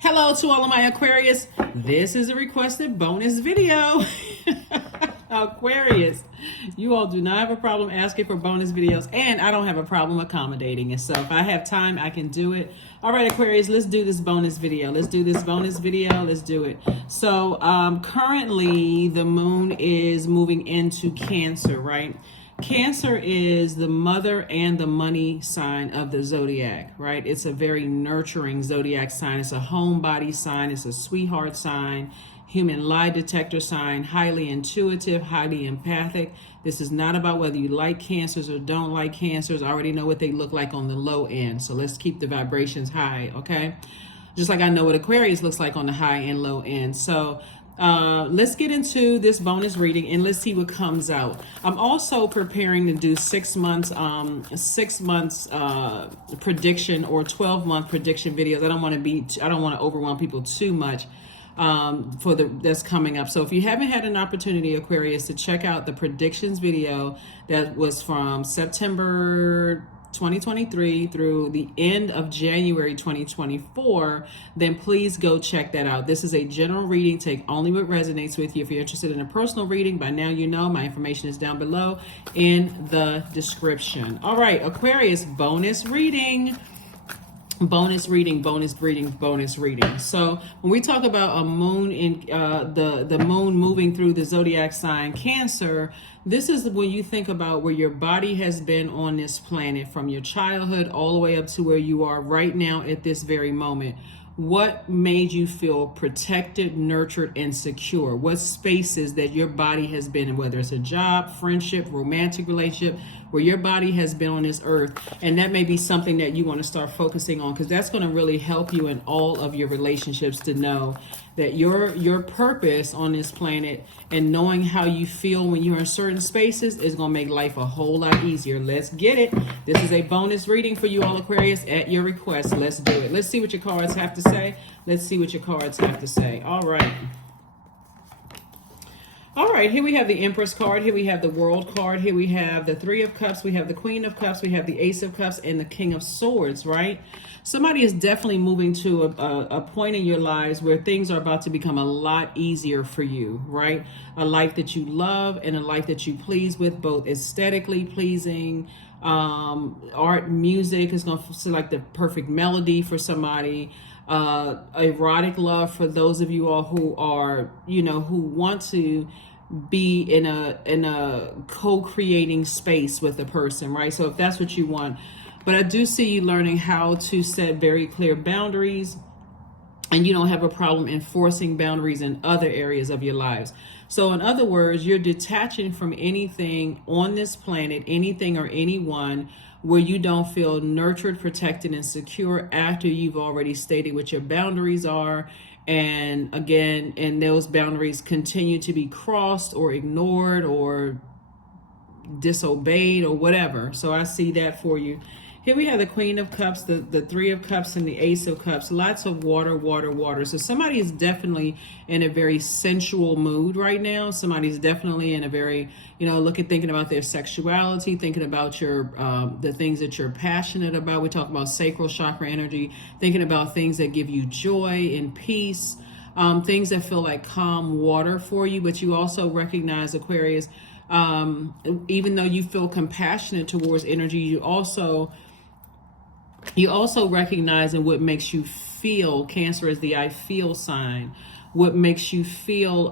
Hello to all of my Aquarius. This is a requested bonus video. Aquarius, you all do not have a problem asking for bonus videos, and I don't have a problem accommodating it. So if I have time, I can do it. All right, Aquarius, let's do this bonus video. Let's do it. So currently the moon is moving into Cancer, right? Cancer is the mother and the money sign of the zodiac, right? It's a very nurturing zodiac sign. It's a homebody sign. It's a sweetheart sign, human lie detector sign, highly intuitive, highly empathic. This is not about whether you like Cancers or don't like Cancers. I already know what they look like on the low end. So let's keep the vibrations high, okay? Just like I know what Aquarius looks like on the high and low end. So let's get into this bonus reading and let's see what comes out. I'm also preparing to do 6 months prediction or 12-month prediction videos. I don't want to overwhelm people too much that's coming up. So if you haven't had an opportunity, Aquarius, to check out the predictions video that was from September 2023 through the end of January 2024, then please go check that out. This is a general reading. Take only what resonates with you. If you're interested in a personal reading, by now you know my information is down below in the description. All right, Aquarius, bonus reading. So when we talk about a moon in the moon moving through the zodiac sign Cancer, this is when you think about where your body has been on this planet from your childhood all the way up to where you are right now at this very moment. What made you feel protected, nurtured, and secure? What spaces that your body has been in, whether it's a job, friendship, romantic relationship, where your body has been on this earth. And that may be something that you want to start focusing on, because that's going to really help you in all of your relationships to know that your purpose on this planet and knowing how you feel when you're in certain spaces is going to make life a whole lot easier. Let's get it. This is a bonus reading for you all, Aquarius, at your request. Let's do it. Let's see what your cards have to say. All right. All right, here we have the Empress card. Here we have the World card. Here we have the Three of Cups. We have the Queen of Cups. We have the Ace of Cups and the King of Swords, right? Somebody is definitely moving to a point in your lives where things are about to become a lot easier for you, right? A life that you love and a life that you please with, both aesthetically pleasing. Art, music is going to select the perfect melody for somebody. Erotic love for those of you all who are, who want to be in a co-creating space with a person, right? So if that's what you want. But I do see you learning how to set very clear boundaries, and you don't have a problem enforcing boundaries in other areas of your lives. So in other words, you're detaching from anything on this planet, anything or anyone where you don't feel nurtured, protected, and secure after you've already stated what your boundaries are. And again, and those boundaries continue to be crossed or ignored or disobeyed or whatever. So I see that for you. Here we have the Queen of Cups, the Three of Cups, and the Ace of Cups. Lots of water. So somebody is definitely in a very sensual mood right now. Somebody's definitely in a very, thinking about their sexuality, thinking about the things that you're passionate about. We talk about sacral chakra energy, thinking about things that give you joy and peace, things that feel like calm water for you. But you also recognize, Aquarius, even though you feel compassionate towards energy, you also recognize in what makes you feel. Cancer is the I feel sign. What makes you feel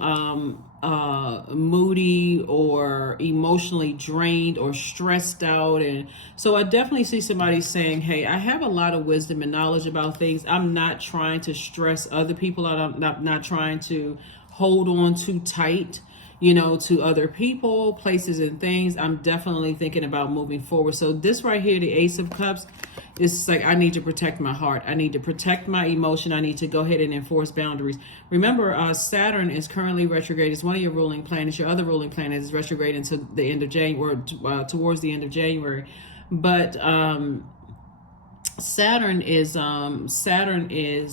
moody or emotionally drained or stressed out. And so I definitely see somebody saying, hey, I have a lot of wisdom and knowledge about things. I'm not trying to stress other people out. I'm not trying to hold on too tight, to other people, places, and things. I'm definitely thinking about moving forward. So this right here, the Ace of Cups, is like, I need to protect my heart. I need to protect my emotion. I need to go ahead and enforce boundaries. Remember, Saturn is currently retrograde. It's one of your ruling planets. Your other ruling planet is retrograde until the end of January, towards the end of January. But Saturn is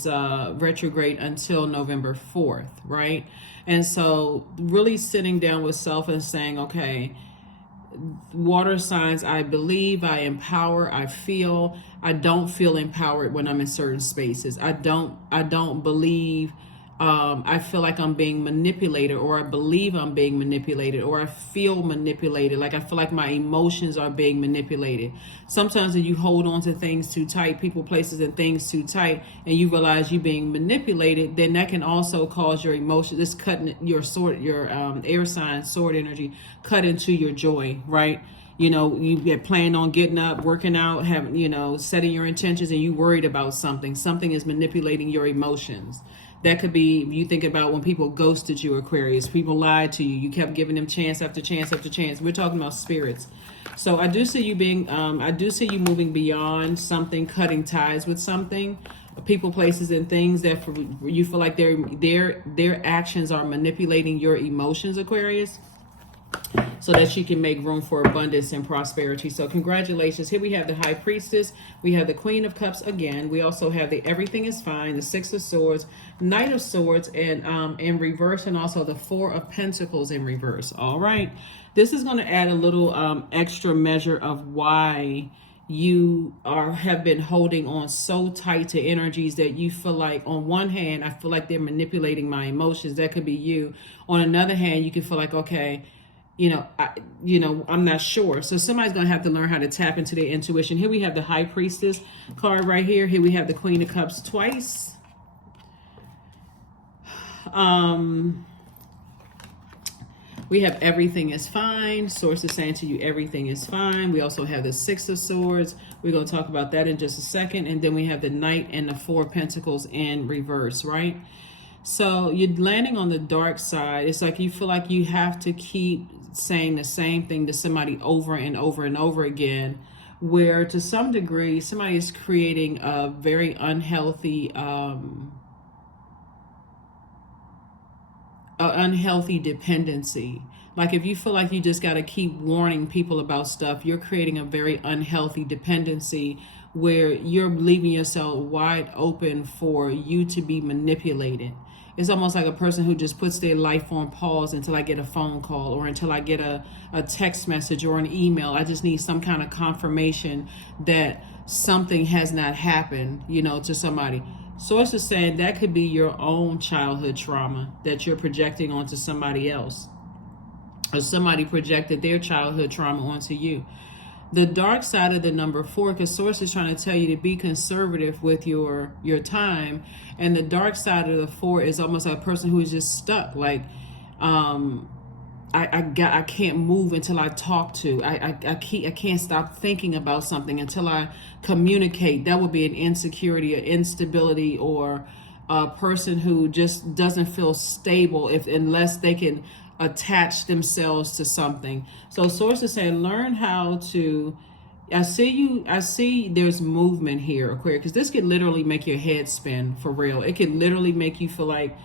retrograde until November 4th, right? And so really sitting down with self and saying, okay, Water signs, I believe, I empower, I feel. I don't feel empowered when I'm in certain spaces. I don't believe, I feel like I'm being manipulated, or I believe I'm being manipulated, or I feel manipulated. Like I feel like my emotions are being manipulated. Sometimes when you hold on to things too tight, people, places, and things too tight, and you realize you're being manipulated, then that can also cause your emotions, it's cutting your sword, your air sign, sword energy, cut into your joy, right? You know, you get planned on getting up, working out, having, you know, setting your intentions, and you worried about something. Something is manipulating your emotions. That could be, you think about when people ghosted you, Aquarius, people lied to you, you kept giving them chance after chance after chance. We're talking about spirits. So I do see you being, I do see you moving beyond something, cutting ties with something, people, places, and things that for, you feel like their actions are manipulating your emotions, Aquarius, so that you can make room for abundance and prosperity. So congratulations. Here we have the High Priestess. We have the Queen of Cups again. We also have the Everything is Fine, the Six of Swords, Knight of Swords, and in reverse, and also the Four of Pentacles in reverse. All right. This is going to add a little extra measure of why you have been holding on so tight to energies that you feel like, on one hand, I feel like they're manipulating my emotions. That could be you. On another hand, you can feel like, okay, I'm not sure. So somebody's going to have to learn how to tap into their intuition. Here we have the High Priestess card right here. Here we have the Queen of Cups twice. We have Everything is Fine. Source is saying to you, everything is fine. We also have the Six of Swords. We're going to talk about that in just a second. And then we have the Knight and the Four of Pentacles in reverse, right? So you're landing on the dark side. It's like you feel like you have to keep saying the same thing to somebody over and over and over again, where to some degree somebody is creating a very unhealthy dependency. Like if you feel like you just got to keep warning people about stuff, you're creating a very unhealthy dependency where you're leaving yourself wide open for you to be manipulated. It's almost like a person who just puts their life on pause until I get a phone call, or until I get a text message or an email. I just need some kind of confirmation that something has not happened, to somebody. Source is saying that could be your own childhood trauma that you're projecting onto somebody else, or somebody projected their childhood trauma onto you. The dark side of the number 4, because Source is trying to tell you to be conservative with your time, and the dark side of the 4 is almost like a person who is just stuck. Like, I can't move until I talk to. I can't stop thinking about something until I communicate. That would be an insecurity, or instability, or a person who just doesn't feel stable unless they can attach themselves to something. So Source is saying, learn how to, I see there's movement here, Aquarius, because this could literally make your head spin for real. It could literally make you feel like,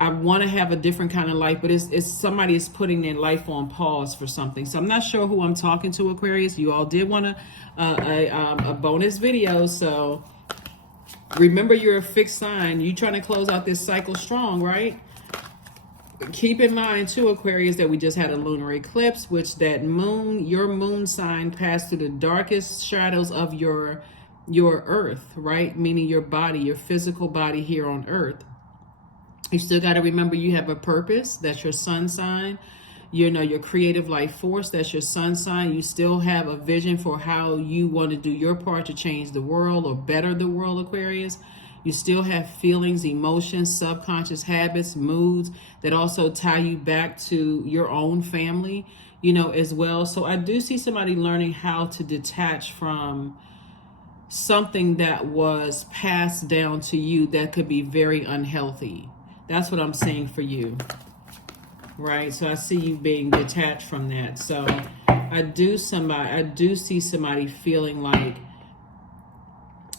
I want to have a different kind of life, but it's somebody is putting their life on pause for something. So I'm not sure who I'm talking to, Aquarius. You all did want a bonus video, so remember you're a fixed sign. You trying to close out this cycle strong, right? Keep in mind too, Aquarius, that we just had a lunar eclipse, which that moon, your moon sign, passed through the darkest shadows of your earth, right? Meaning your body, your physical body here on earth. You still got to remember you have a purpose. That's your sun sign. Your creative life force. That's your sun sign. You still have a vision for how you want to do your part to change the world or better the world, Aquarius. You still have feelings, emotions, subconscious habits, moods that also tie you back to your own family, as well. So I do see somebody learning how to detach from something that was passed down to you that could be very unhealthy. That's what I'm saying for you, right? So I see you being detached from that. So I do see somebody feeling like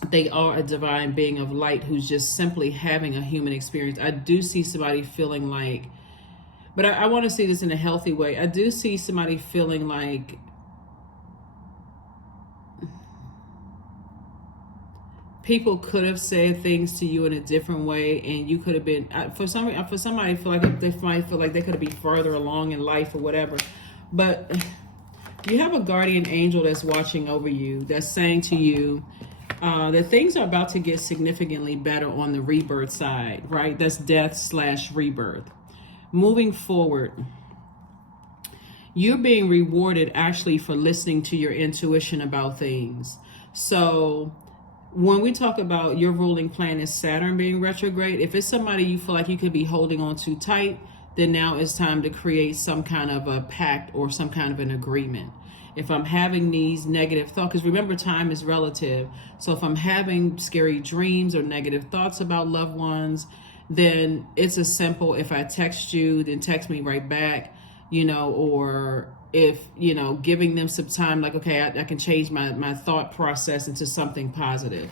they are a divine being of light who's just simply having a human experience. I do see somebody feeling like, but I want to see this in a healthy way. I do see somebody feeling like people could have said things to you in a different way, and you could have been, for somebody feel like they might feel like they could have been further along in life or whatever. But You have a guardian angel that's watching over you, that's saying to you that things are about to get significantly better on the rebirth side, right? That's death/rebirth. Moving forward, you're being rewarded actually for listening to your intuition about things. So when we talk about your ruling planet Saturn being retrograde, if it's somebody you feel like you could be holding on too tight, then now it's time to create some kind of a pact or some kind of an agreement. If I'm having these negative thoughts, because remember, time is relative. So if I'm having scary dreams or negative thoughts about loved ones, then it's as simple, if I text you, then text me right back, or if, giving them some time, like, okay, I can change my thought process into something positive.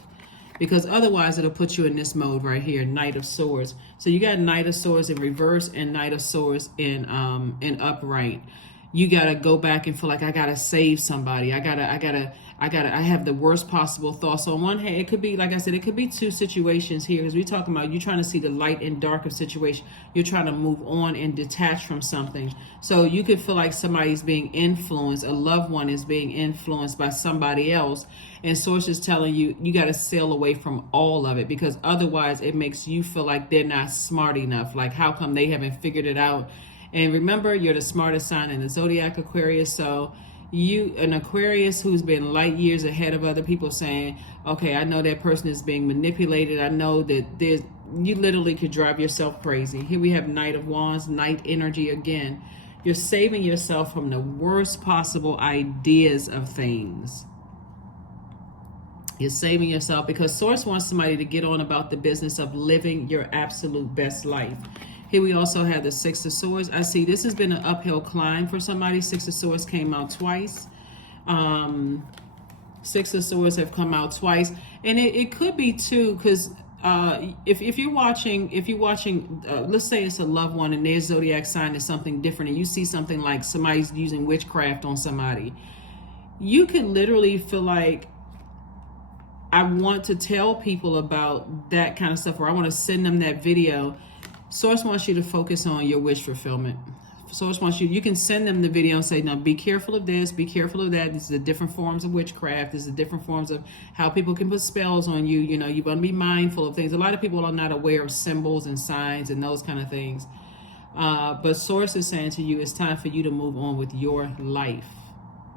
Because otherwise it'll put you in this mode right here, Knight of Swords. So you got Knight of Swords in reverse and Knight of Swords in upright. You gotta go back and feel like I gotta save somebody. I have the worst possible thoughts. So on one hand, it could be, like I said, it could be two situations here, because we're talking about you trying to see the light and dark of situation. You're trying to move on and detach from something. So you could feel like somebody's being influenced, a loved one is being influenced by somebody else, and Source is telling you, you got to sail away from all of it, because otherwise it makes you feel like they're not smart enough. Like, how come they haven't figured it out? And remember, you're the smartest sign in the Zodiac, Aquarius. So an Aquarius who's been light years ahead of other people, saying, okay, I know that person is being manipulated. I know that you literally could drive yourself crazy. Here we have Knight of Wands, Knight energy again. You're saving yourself from the worst possible ideas of things. You're saving yourself because Source wants somebody to get on about the business of living your absolute best life. Here we also have the Six of Swords. I see this has been an uphill climb for somebody. Six of Swords came out twice. Six of Swords have come out twice. And it could be too, because if you're watching, let's say it's a loved one and their zodiac sign is something different, and you see something like somebody's using witchcraft on somebody, you could literally feel like, I want to tell people about that kind of stuff, or I want to send them that video. Source wants you to focus on your wish fulfillment. Source wants you can send them the video and say, now be careful of this, be careful of that. This is the different forms of witchcraft. This is the different forms of how people can put spells on you. You want to be mindful of things. A lot of people are not aware of symbols and signs and those kind of things. But Source is saying to you, it's time for you to move on with your life,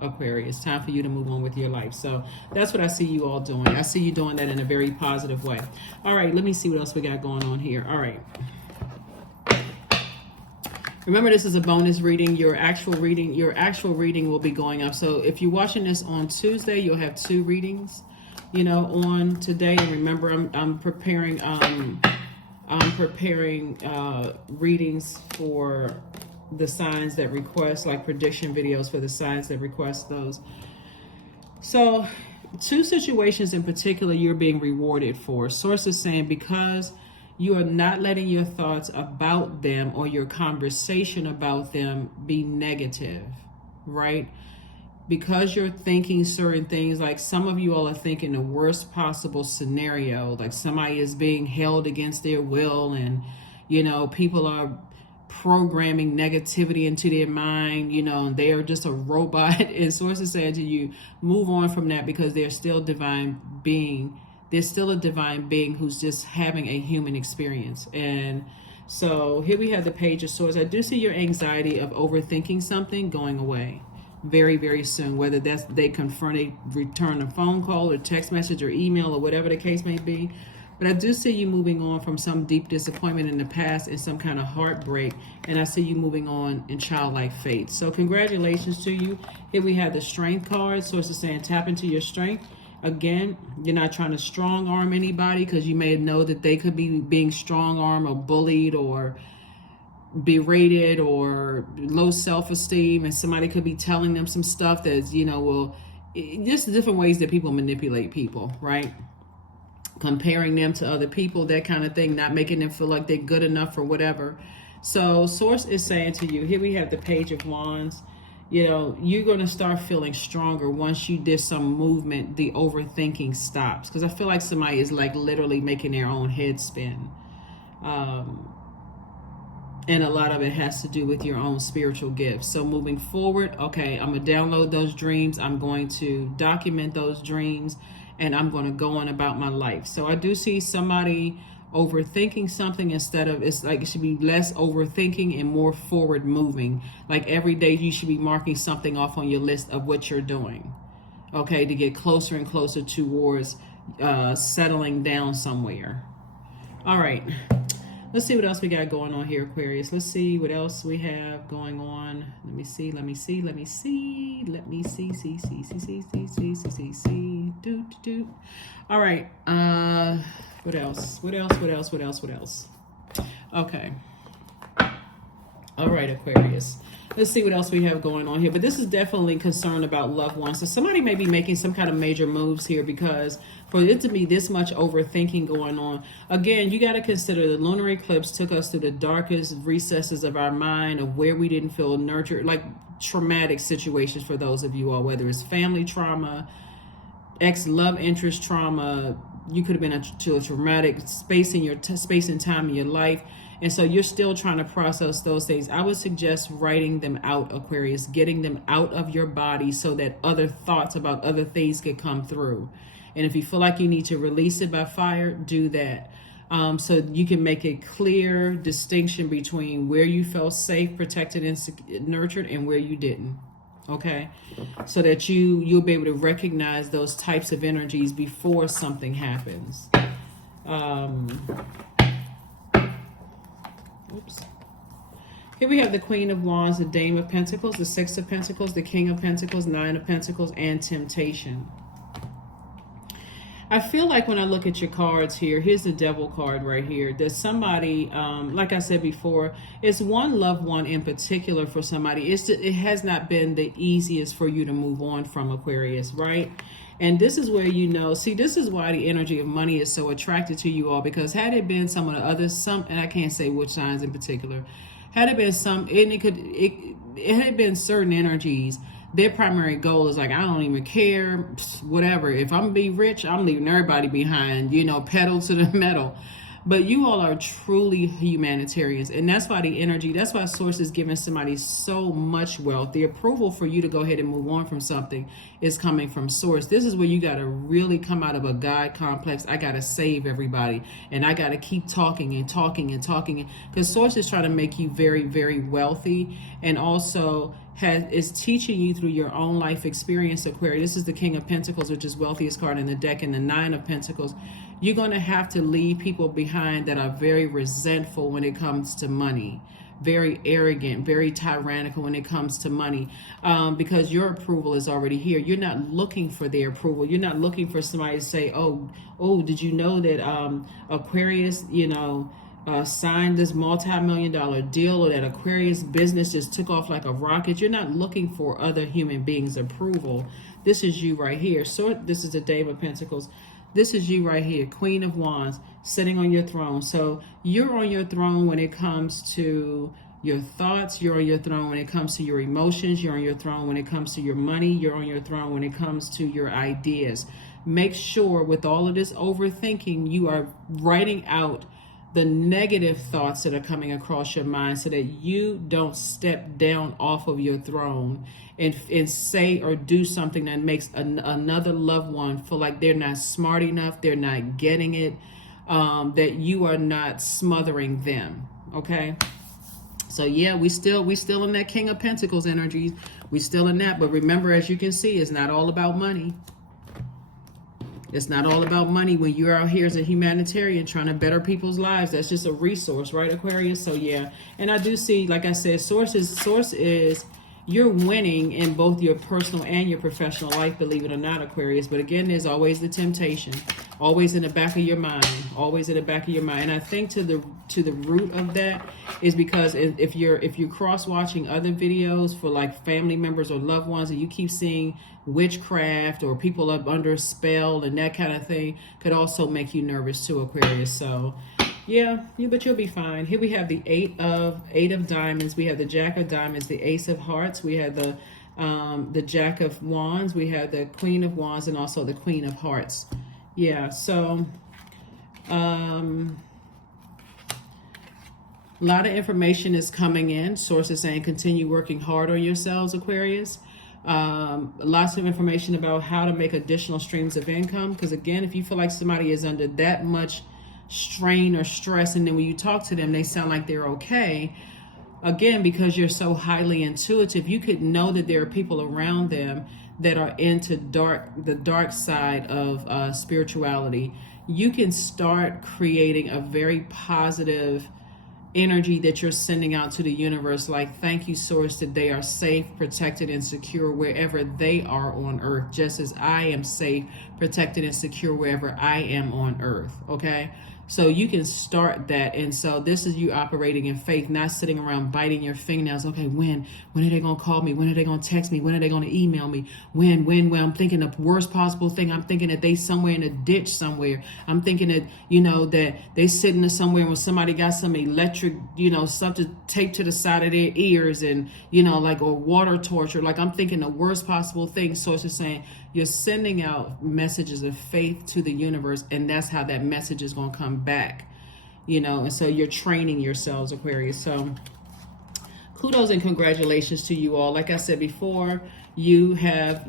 Aquarius. It's time for you to move on with your life. So that's what I see you all doing. I see you doing that in a very positive way. All right, let me see what else we got going on here. All right. Remember, this is a bonus reading. Your actual reading will be going up. So if you're watching this on Tuesday, you'll have two readings, on today. And remember, I'm preparing readings for the signs that request, like prediction videos for the signs that request those. So two situations in particular you're being rewarded for. Source is saying, because you are not letting your thoughts about them or your conversation about them be negative, right? Because you're thinking certain things, like some of you all are thinking the worst possible scenario, like somebody is being held against their will, and people are programming negativity into their mind, and they are just a robot. And Source is saying to you, move on from that, because they're still divine being. There's still a divine being who's just having a human experience. And so here we have the Page of Swords. I do see your anxiety of overthinking something going away very, very soon, whether that's they return a phone call or text message or email or whatever the case may be. But I do see you moving on from some deep disappointment in the past and some kind of heartbreak. And I see you moving on in childlike faith. So congratulations to you. Here we have the Strength card. Source is saying, tap into your strength. Again, you're not trying to strong arm anybody, because you may know that they could be being strong armed or bullied or berated or low self-esteem, and somebody could be telling them some stuff that's, just different ways that people manipulate people, right? Comparing them to other people, that kind of thing, not making them feel like they're good enough or whatever. So Source is saying to you, here we have the Page of Wands. You're going to start feeling stronger once you did some movement. The overthinking stops, because I feel like somebody is like literally making their own head spin. And a lot of it has to do with your own spiritual gifts. So moving forward, okay, I'm going to download those dreams. I'm going to document those dreams, and I'm going to go on about my life. So I do see somebody overthinking something instead of, it's like it should be less overthinking and more forward moving. Like every day you should be marking something off on your list of what you're doing, okay, to get closer and closer towards settling down somewhere. All right. Let's see what else we got going on here, Aquarius. Let's see what else we have going on. Let me see. See. All right. What else? Okay. All right, Aquarius. Let's see what else we have going on here. But this is definitely concerned about loved ones. So somebody may be making some kind of major moves here, because for it to be this much overthinking going on, again, you got to consider the lunar eclipse took us to the darkest recesses of our mind, of where we didn't feel nurtured, like traumatic situations for those of you all, whether it's family trauma, ex-love interest trauma. You could have been to a traumatic space in your space and time in your life. And so you're still trying to process those things. I would suggest writing them out, Aquarius, getting them out of your body so that other thoughts about other things could come through. And if you feel like you need to release it by fire, do that. So you can make a clear distinction between where you felt safe, protected, and nurtured, and where you didn't. Okay, so that you'll be able to recognize those types of energies before something happens. Oops. Here we have the Queen of Wands, the Dame of Pentacles, the Six of Pentacles, the King of Pentacles, Nine of Pentacles, and Temptation. I feel like when I look at your cards here, here's the Devil card right here. There's somebody, like I said before, it's one loved one in particular for somebody. It has not been the easiest for you to move on from, Aquarius, right? And this is where, see, this is why the energy of money is so attracted to you all, because had it been some of the others, and I can't say which signs in particular, had it been it had been certain energies, their primary goal is like, I don't even care, whatever. If I'm gonna be rich, I'm leaving everybody behind, pedal to the metal. But you all are truly humanitarians. And that's why the energy, that's why Source is giving somebody so much wealth. The approval for you to go ahead and move on from something is coming from Source. This is where you got to really come out of a God complex. I got to save everybody. And I got to keep talking and talking and talking. Because Source is trying to make you very, very wealthy. And also is teaching you through your own life experience, Aquarius. This is the King of Pentacles, which is wealthiest card in the deck, and the Nine of Pentacles. You're going to have to leave people behind that are very resentful when it comes to money, very arrogant, very tyrannical when it comes to money, because your approval is already here. You're not looking for their approval. You're not looking for somebody to say, oh, did you know that Aquarius, signed this multi-million-dollar deal, or that Aquarius business just took off like a rocket? You're not looking for other human beings' approval. This is you right here. So this is the Dame of Pentacles. This is you right here, Queen of Wands, sitting on your throne. So you're on your throne when it comes to your thoughts. You're on your throne when it comes to your emotions. You're on your throne when it comes to your money. You're on your throne when it comes to your ideas. Make sure with all of this overthinking, you are writing out the negative thoughts that are coming across your mind, so that you don't step down off of your throne and say or do something that makes another loved one feel like they're not smart enough, they're not getting it, that you are not smothering them. Okay, so yeah, we still in that King of Pentacles energies. We still in that, but remember, as you can see, it's not all about money. It's not all about money when you're out here as a humanitarian trying to better people's lives. That's just a resource, right, Aquarius? So yeah, and I do see, like I said, source is you're winning in both your personal and your professional life, believe it or not, Aquarius. But again, there's always the temptation, always in the back of your mind, always in the back of your mind. And I think to the root of that is because if you're cross watching other videos for like family members or loved ones, and you keep seeing witchcraft or people up under a spell and that kind of thing, could also make you nervous too, Aquarius. So yeah, but you'll be fine. Here we have the eight of diamonds. We have the Jack of diamonds, the Ace of hearts. We have the Jack of wands. We have the Queen of wands, and also the Queen of hearts. Yeah. So, A lot of information is coming in. Sources saying continue working hard on yourselves, Aquarius. Lots of information about how to make additional streams of income. Because again, if you feel like somebody is under that much strain or stress, and then when you talk to them, they sound like they're okay. Again, because you're so highly intuitive, you could know that there are people around them that are into the dark side of spirituality. You can start creating a very positive energy that you're sending out to the universe, like, thank you, source, that they are safe, protected, and secure wherever they are on earth, just as I am safe, protected, and secure wherever I am on earth. Okay, so you can start that. And so this is you operating in faith, not sitting around biting your fingernails. Okay, when are they gonna call me? When are they gonna text me? When are they gonna email me? When I'm thinking the worst possible thing. I'm thinking that they somewhere in a ditch somewhere. I'm thinking that, that they sitting somewhere when somebody got some electric, something taped to the side of their ears, and like, or water torture. Like, I'm thinking the worst possible thing. Source is saying you're sending out messages of faith to the universe, and that's how that message is going to come back, and so you're training yourselves, Aquarius. So kudos and congratulations to you all. Like I said before, you have,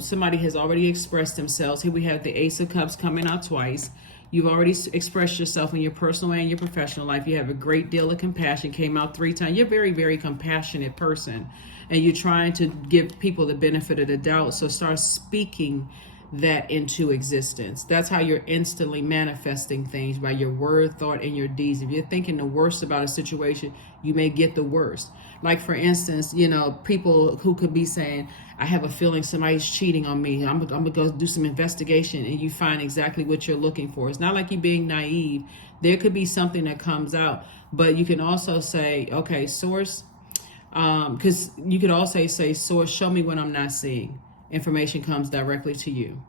somebody has already expressed themselves. Here we have the Ace of Cups coming out twice. You've already expressed yourself in your personal and your professional life. You have a great deal of compassion, came out 3 times. You're a very, very compassionate person, and you're trying to give people the benefit of the doubt. So start speaking that into existence. That's how you're instantly manifesting things, by your word, thought, and your deeds. If you're thinking the worst about a situation, you may get the worst. Like, for instance, people who could be saying, I have a feeling somebody's cheating on me. I'm gonna go do some investigation, and you find exactly what you're looking for. It's not like you being naive. There could be something that comes out, but you can also say, okay, source, because you could also say, source, show me what I'm not seeing. Information comes directly to you.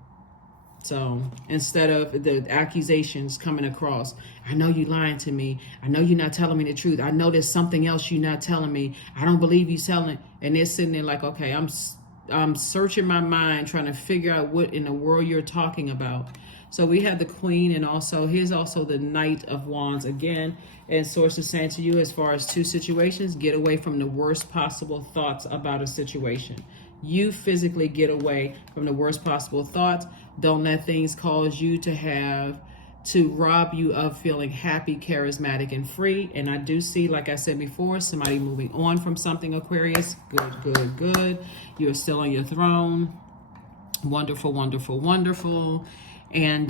So instead of the accusations coming across, I know you lying to me. I know you're not telling me the truth. I know there's something else you're not telling me. I don't believe you telling. And they're sitting there like, okay, I'm searching my mind, trying to figure out what in the world you're talking about. So we have the Queen, and also here's also the Knight of Wands again. And source is saying to you, as far as 2 situations, get away from the worst possible thoughts about a situation. You physically get away from the worst possible thoughts. Don't let things cause you to rob you of feeling happy, charismatic, and free. And I do see, like I said before, somebody moving on from something, Aquarius. Good. You're still on your throne. Wonderful. And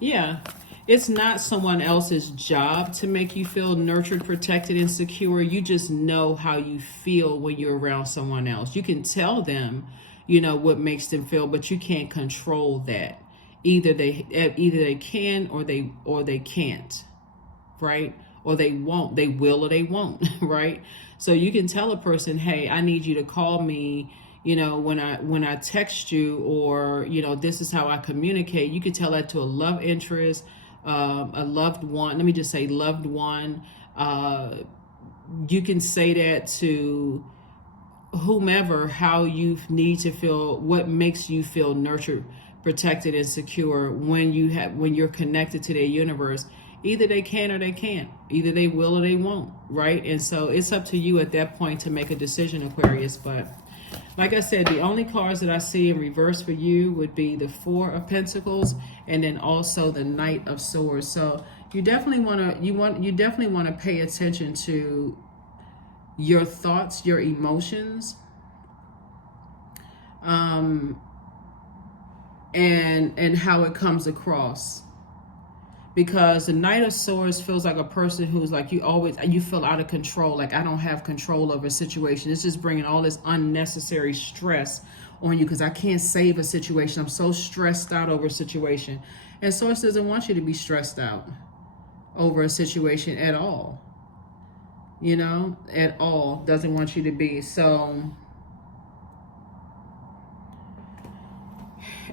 yeah, it's not someone else's job to make you feel nurtured, protected, and secure. You just know how you feel when you're around someone else. You can tell them, what makes them feel, but you can't control that. Either they can or they can't, right? Or they won't. They will or they won't, right? So you can tell a person, hey, I need you to call me, when I text you, or this is how I communicate. You could tell that to a love interest, a loved one. Let me just say loved one. You can say that to whomever, how you need to feel, what makes you feel nurtured, protected, and secure when you're connected to their universe. Either they can or they can't. Either they will or they won't, right? And so it's up to you at that point to make a decision, Aquarius. But like I said, the only cards that I see in reverse for you would be the 4 of Pentacles, and then also the Knight of Swords. So you definitely want to pay attention to your thoughts, your emotions, and how it comes across. Because the Knight of Swords feels like a person who's like, you feel out of control. Like, I don't have control over a situation. It's just bringing all this unnecessary stress on you because I can't save a situation. I'm so stressed out over a situation. And Source doesn't want you to be stressed out over a situation at all. At all. Doesn't want you to be. So,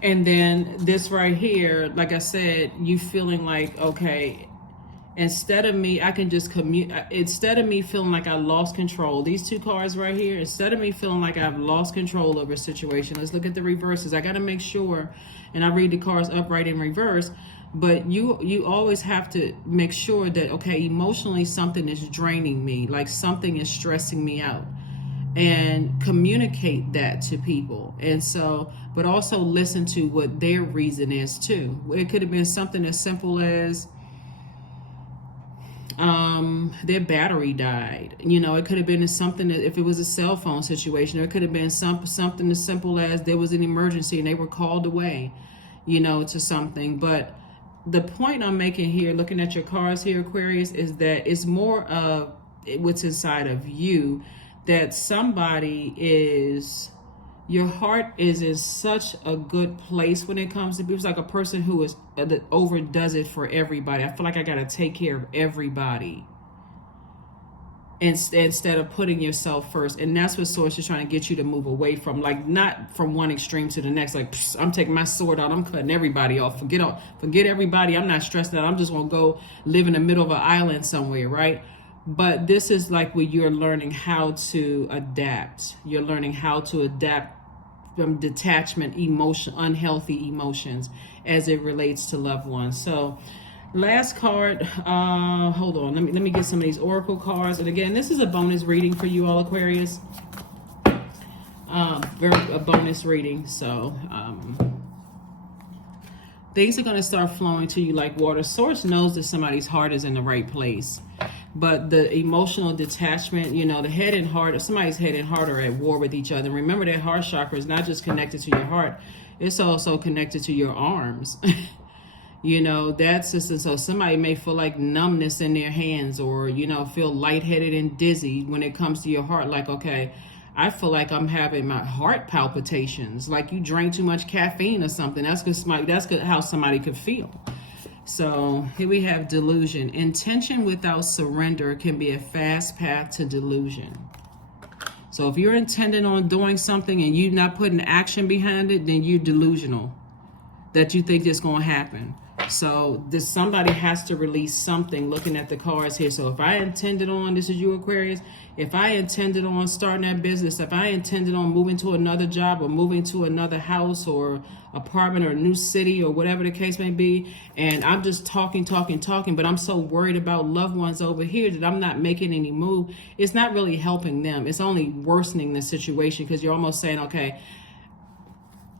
and then this right here, like I said, you feeling like, okay, instead of me feeling like I lost control, these 2 cards right here, instead of me feeling like I've lost control over a situation, let's look at the reverses. I got to make sure, and I read the cards upright in reverse. But you always have to make sure that, okay, emotionally something is draining me, like something is stressing me out, and communicate that to people. And so, but also listen to what their reason is too. It could have been something as simple as their battery died. You know, it could have been something that, if it was a cell phone situation, or it could have been something as simple as there was an emergency and they were called away, you know, to something. But the point I'm making here, looking at your cards here, Aquarius, is that it's more of what's inside of you, that somebody is, your heart is in such a good place when it comes to people. It's like a person who is that overdoes it for everybody. I feel like I got to take care of everybody instead of putting yourself first. And that's what Source is trying to get you to move away from, like not from one extreme to the next. Like, I'm taking my sword out, I'm cutting everybody off. Forget everybody. I'm not stressed out. I'm just gonna go live in the middle of an island somewhere, right? But this is like where you're learning how to adapt. You're learning how to adapt from detachment, emotion, unhealthy emotions as it relates to loved ones. So last card, hold on, let me get some of these oracle cards. And again, this is a bonus reading for you all, Aquarius. A bonus reading. So things are going to start flowing to you like water. Source knows that somebody's heart is in the right place, but the emotional detachment, you know, the head and heart, somebody's head and heart are at war with each other. Remember that heart chakra is not just connected to your heart, it's also connected to your arms. You know, that's just, and so somebody may feel like numbness in their hands, or, you know, feel lightheaded and dizzy when it comes to your heart. Like, okay, I feel like I'm having my heart palpitations, like you drank too much caffeine or something. That's how somebody could feel. So here we have delusion. Intention without surrender can be a fast path to delusion. So if you're intending on doing something and you're not putting action behind it, then you're delusional that you think it's going to happen. So somebody has to release something, looking at the cards here. So if I intended on, this is you, Aquarius, if I intended on starting that business, if I intended on moving to another job or moving to another house or apartment or a new city or whatever the case may be, and I'm just talking, but I'm so worried about loved ones over here that I'm not making any move, it's not really helping them. It's only worsening the situation, because you're almost saying, okay,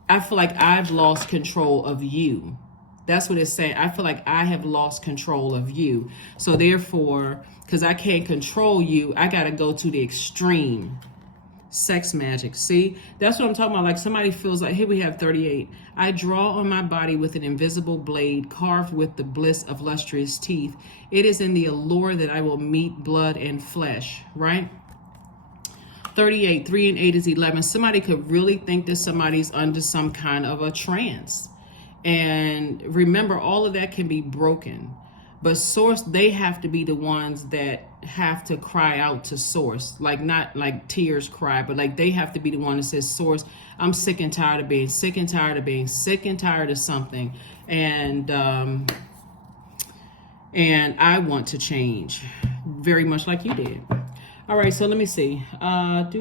I feel like I've lost control of you. That's what it's saying. I feel like I have lost control of you. So therefore, because I can't control you, I got to go to the extreme. Sex magic. See, that's what I'm talking about. Like somebody feels like, here we have 38. I draw on my body with an invisible blade carved with the bliss of lustrous teeth. It is in the allure that I will meet blood and flesh, right? 38, 3 and 8 is 11. Somebody could really think that somebody's under some kind of a trance. And remember, all of that can be broken. But Source, they have to be the ones that have to cry out to Source. Like, not like tears cry, but like they have to be the one that says, Source, I'm sick and tired of being sick and tired of being sick and tired of something. And I want to change, very much like you did. All right, so let me see. Make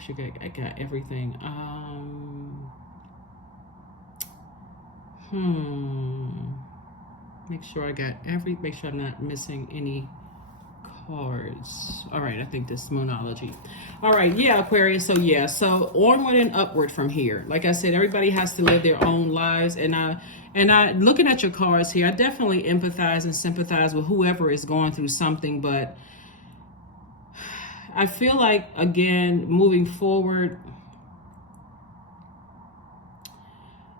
sure I got everything. Make sure I got make sure I'm not missing any cards. All right, I think this is Moonology. All right, yeah, Aquarius. So onward and upward from here. Like I said, everybody has to live their own lives, and I looking at your cards here, I definitely empathize and sympathize with whoever is going through something, but I feel like, again, moving forward,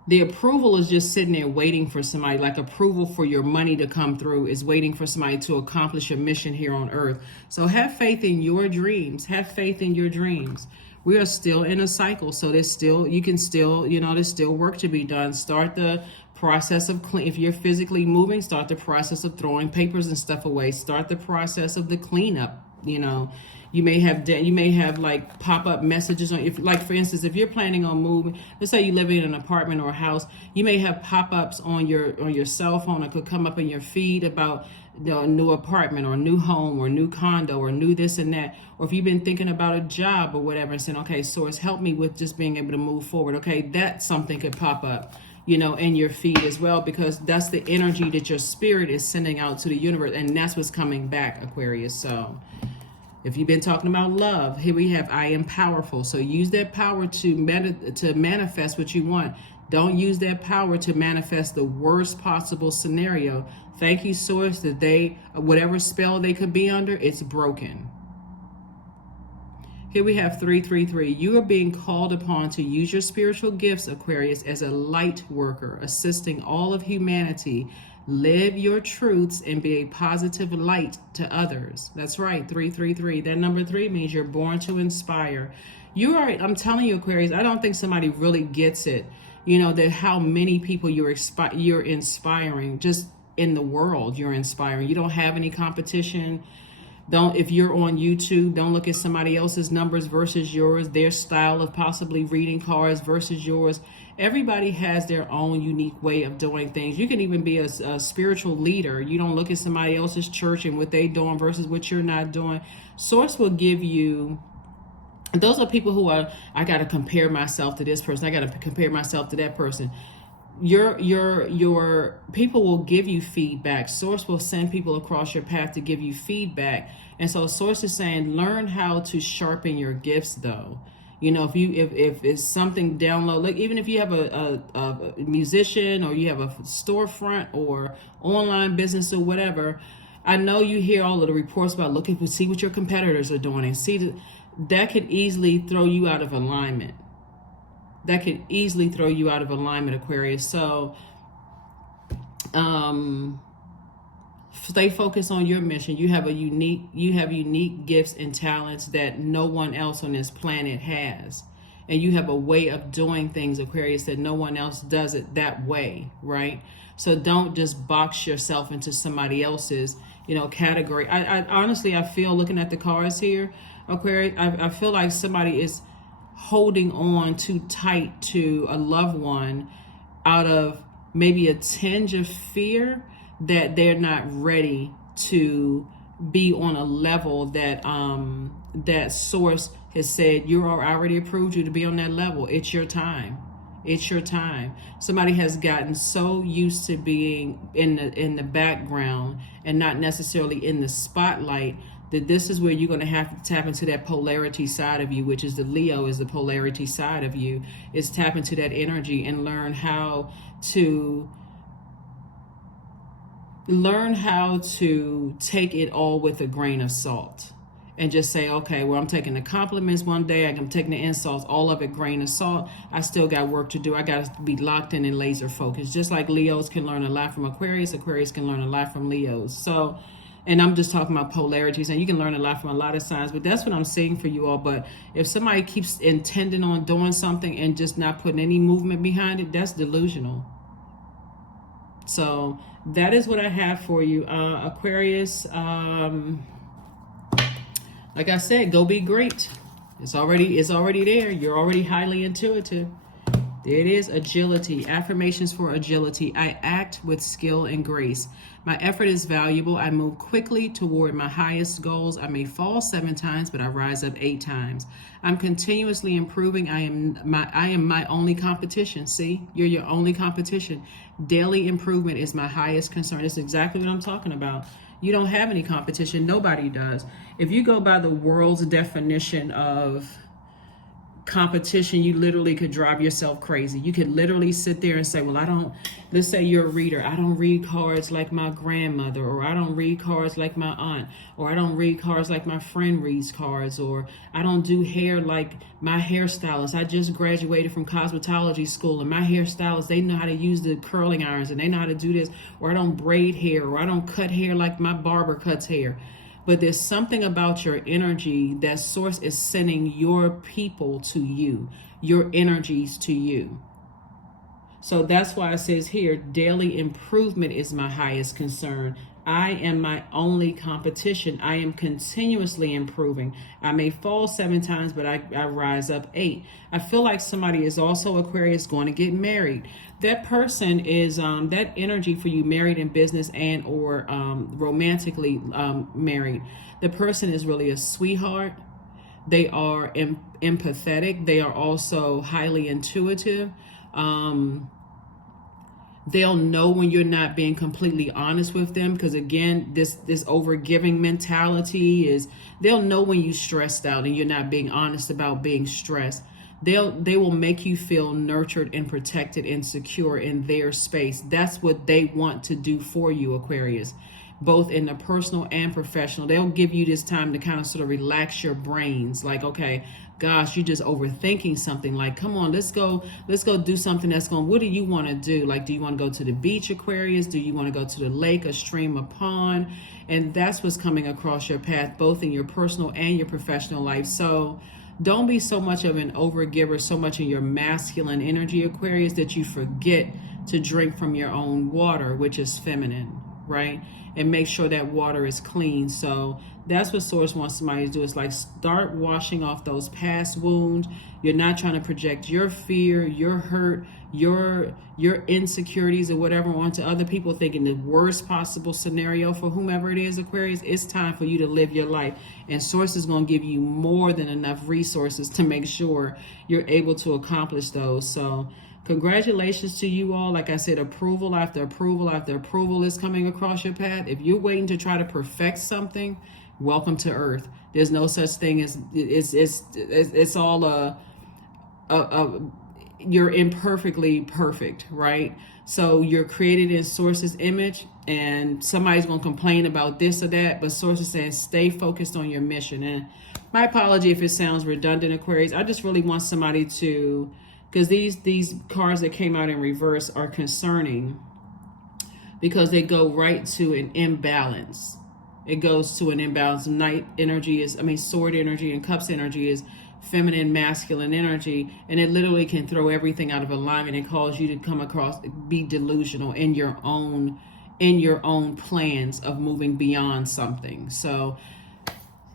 the approval is just sitting there waiting for somebody. Like approval for your money to come through is waiting for somebody to accomplish a mission here on earth. So have faith in your dreams. Have faith in your dreams. We are still in a cycle. So there's still work to be done. Start the process of if you're physically moving, start the process of throwing papers and stuff away. Start the process of the cleanup. You may have like pop-up messages on, if like for instance, if you're planning on moving, let's say you live in an apartment or a house, you may have pop-ups on your cell phone that could come up in your feed about a new apartment or a new home or a new condo or new this and that. Or if you've been thinking about a job or whatever and saying, okay, Source, help me with just being able to move forward. Okay, that something could pop up. in your feed as well, because that's the energy that your spirit is sending out to the universe, and that's what's coming back, Aquarius. So if you've been talking about love, here we have I am powerful. So use that power to manifest what you want. Don't use that power to manifest the worst possible scenario. Thank you, Source, that whatever spell they could be under, it's broken. Here we have 333. You are being called upon to use your spiritual gifts, Aquarius, as a light worker, assisting all of humanity. Live your truths and be a positive light to others. That's right, 333. That number 3 means you're born to inspire. I'm telling you, Aquarius, I don't think somebody really gets it. That how many people you're inspiring, just in the world, you're inspiring. You don't have any competition. If you're on YouTube, don't look at somebody else's numbers versus yours, their style of possibly reading cards versus yours. Everybody has their own unique way of doing things. You can even be a spiritual leader. You don't look at somebody else's church and what they're doing versus what you're not doing. Source will give you, those are people who are, I got to compare myself to this person. I got to compare myself to that person. Your people will give you feedback. Source will send people across your path to give you feedback. And so Source is saying, learn how to sharpen your gifts though. If it's something down low, like even if you have a musician, or you have a storefront or online business or whatever, I know you hear all of the reports about see what your competitors are doing, and that could easily throw you out of alignment. Aquarius. So stay focused on your mission. You have unique gifts and talents that no one else on this planet has. And you have a way of doing things, Aquarius, that no one else does it that way, right? So don't just box yourself into somebody else's, category. I honestly, I feel, looking at the cards here, Aquarius, I feel like somebody is holding on too tight to a loved one out of maybe a tinge of fear that they're not ready to be on a level that that Source has said you're already approved you to be on that level. It's your time. Somebody has gotten so used to being in the background and not necessarily in the spotlight, that this is where you're going to have to tap into that polarity side of you, which is the Leo, is the polarity side of you, is tap into that energy and learn how to take it all with a grain of salt, and just say, okay, well, I'm taking the compliments one day, I'm taking the insults, all of it grain of salt. I still got work to do. I got to be locked in and laser focused. Just like Leos can learn a lot from Aquarius, Aquarius can learn a lot from Leos. So, and I'm just talking about polarities, and you can learn a lot from a lot of signs, but that's what I'm saying for you all. But if somebody keeps intending on doing something and just not putting any movement behind it, that's delusional. So that is what I have for you, Aquarius. Like I said, go be great. It's already there. You're already highly intuitive. There it is, agility. Affirmations for agility. I act with skill and grace. My effort is valuable. I move quickly toward my highest goals. I may fall 7 times, but I rise up 8 times. I'm continuously improving. I am my only competition. See, you're your only competition. Daily improvement is my highest concern. It's exactly what I'm talking about. You don't have any competition. Nobody does. If you go by the world's definition of competition, you literally could drive yourself crazy. You could literally sit there and say, well, let's say you're a reader. I don't read cards like my grandmother, or I don't read cards like my aunt, or I don't read cards like my friend reads cards, or I don't do hair like my hairstylist. I just graduated from cosmetology school, and my hairstylist, they know how to use the curling irons, and they know how to do this, or I don't braid hair, or I don't cut hair like my barber cuts hair. But there's something about your energy that Source is sending your people to you, your energies to you. So that's why it says here, daily improvement is my highest concern. I am my only competition. I am continuously improving. I may fall 7 times, but I rise up 8. I feel like somebody is also, Aquarius, going to get married. That person is that energy for you, married in business and or romantically married. The person is really a sweetheart. They are empathetic. They are also highly intuitive. They'll know when you're not being completely honest with them, because again, this overgiving mentality is, they'll know when you stressed out and you're not being honest about being stressed. They will make you feel nurtured and protected and secure in their space. That's what they want to do for you, Aquarius, both in the personal and professional. They'll give you this time to kind of sort of relax your brains. Like, okay, gosh, you're just overthinking something. Like, come on, let's go do something that's going, what do you want to do? Like, do you want to go to the beach, Aquarius? Do you want to go to the lake, a stream, a pond? And that's what's coming across your path, both in your personal and your professional life. So don't be so much of an overgiver, so much in your masculine energy, Aquarius, that you forget to drink from your own water, which is feminine, right? And make sure that water is clean. So that's what Source wants somebody to do. It's like, start washing off those past wounds. You're not trying to project your fear, your hurt, your insecurities or whatever onto other people, thinking the worst possible scenario for whomever it is, Aquarius. It's time for you to live your life. And Source is going to give you more than enough resources to make sure you're able to accomplish those. So congratulations to you all. Like I said, approval after approval after approval is coming across your path. If you're waiting to try to perfect something, welcome to Earth. There's no such thing as it's all you're imperfectly perfect, right? So you're created in Source's image, and somebody's going to complain about this or that, but Source is saying stay focused on your mission. And my apology if it sounds redundant, Aquarius. I just really want somebody to, because these cards that came out in reverse are concerning, because they go right to an imbalance. It goes to an imbalance. Knight energy is, sword energy, and cups energy is feminine, masculine energy, and it literally can throw everything out of alignment and cause you to come across, be delusional in your own plans of moving beyond something. So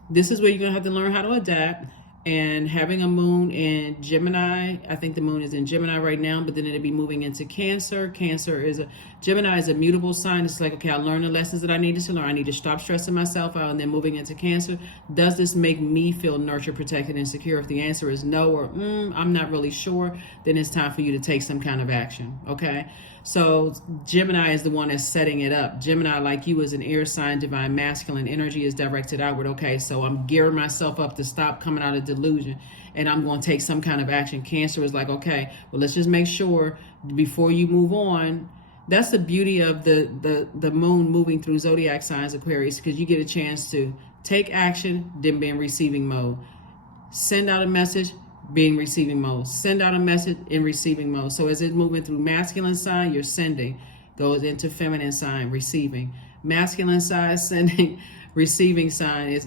this is where you're gonna have to learn how to adapt. And having a moon in Gemini, I think the moon is in Gemini right now, but then it'll be moving into Cancer. Gemini is a mutable sign. It's like, okay, I learned the lessons that I needed to learn. I need to stop stressing myself out. And then moving into Cancer, does this make me feel nurtured, protected, and secure? If the answer is no, or I'm not really sure, then it's time for you to take some kind of action, okay? So Gemini is the one that's setting it up. Gemini, like you, is an air sign. Divine masculine energy is directed outward. Okay, so I'm gearing myself up to stop coming out of delusion, and I'm going to take some kind of action. Cancer is like, okay, well, let's just make sure before you move on. That's the beauty of the moon moving through zodiac signs, Aquarius, because you get a chance to take action, then be in receiving mode. Send out a message, be in receiving mode. Send out a message, in receiving mode. So as it's moving through masculine sign, you're sending. Goes into feminine sign, receiving. Masculine sign, sending. Receiving sign is,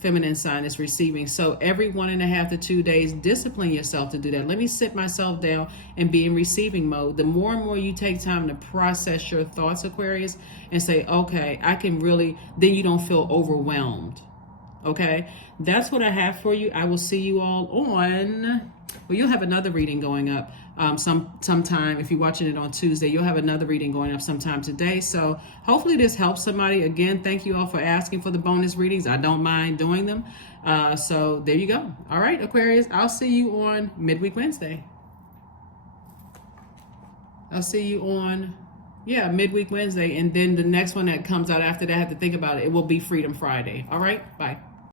feminine sign is receiving. So every 1.5 to 2 days, discipline yourself to do that. Let me sit myself down and be in receiving mode. The more and more you take time to process your thoughts, Aquarius, and say, okay, I can really, then you don't feel overwhelmed. Okay, that's what I have for you. I will see you all on, well, you'll have another reading going up sometime. If you're watching it on Tuesday, you'll have another reading going up sometime today. So hopefully this helps somebody. Again, thank you all for asking for the bonus readings. I don't mind doing them. So there you go. All right, Aquarius, I'll see you on Midweek Wednesday. I'll see you on, Midweek Wednesday. And then the next one that comes out after that, I have to think about it. It will be Freedom Friday. All right, bye.